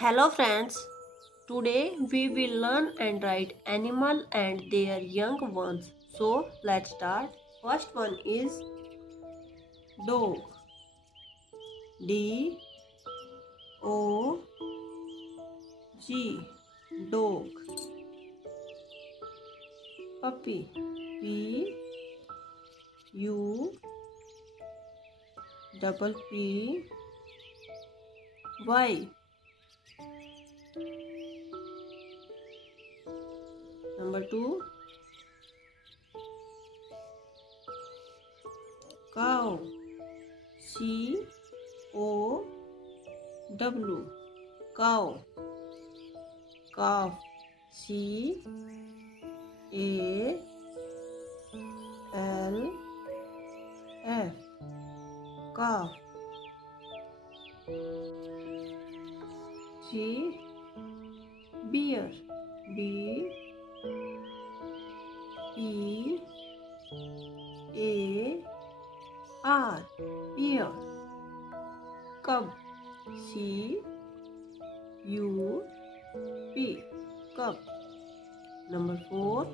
Hello friends, today we will learn and write animal and their young ones. So let's start. First one is dog. D O G, dog. Puppy. P U double P Y. Number 2, cow. C O W, cow. Calf. C A L F, calf. G, bear. B E A R, bear. Cub. C U P, cub. Number 4,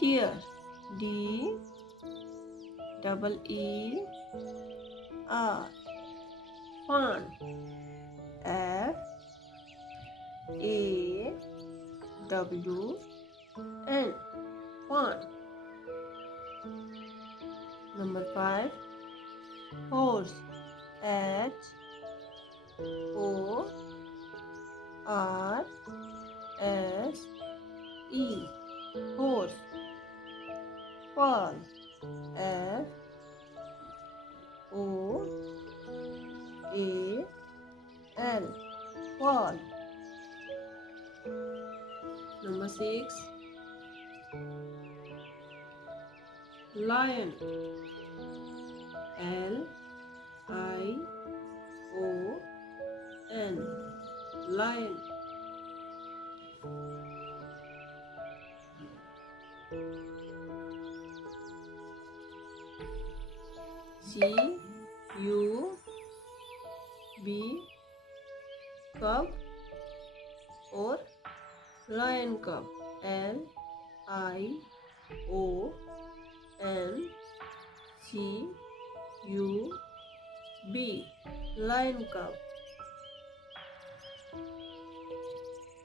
deer. D double E R, fawn. F A W N, fawn. Number 5, horse. H O R S E, horse. Fall. F O A L, fall. Number 6, lion. L I O N, lion. C U B, cub or lion cub. L I O N C U B, lion cub.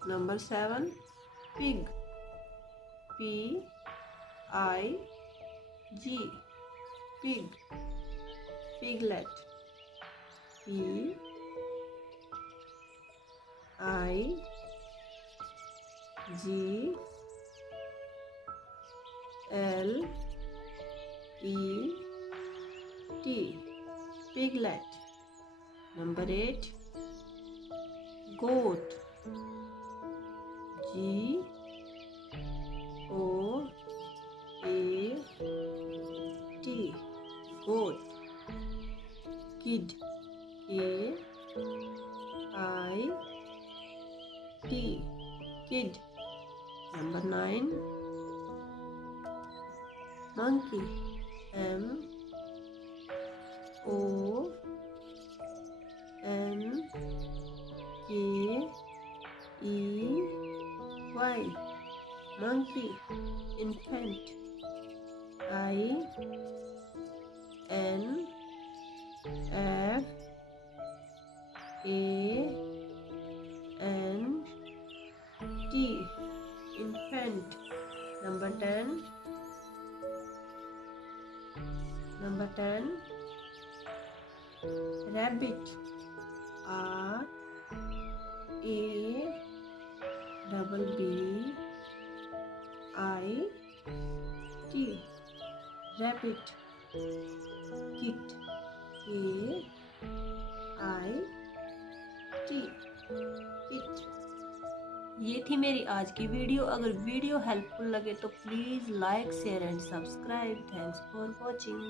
Number 7, pig. P I G, pig. Piglet. P I G L E T, piglet. Number 8, goat. G O A T, goat. Kid. K I T, kid. Number 9, monkey. M O N K E Y, monkey. Infant. I N F A N T, infant. Number 10, rabbit. R A double B I T, rabbit. Kit. K I T, kit. ये थी मेरी आज की video. अगर video helpful लगे तो please like share and subscribe. Thanks for watching.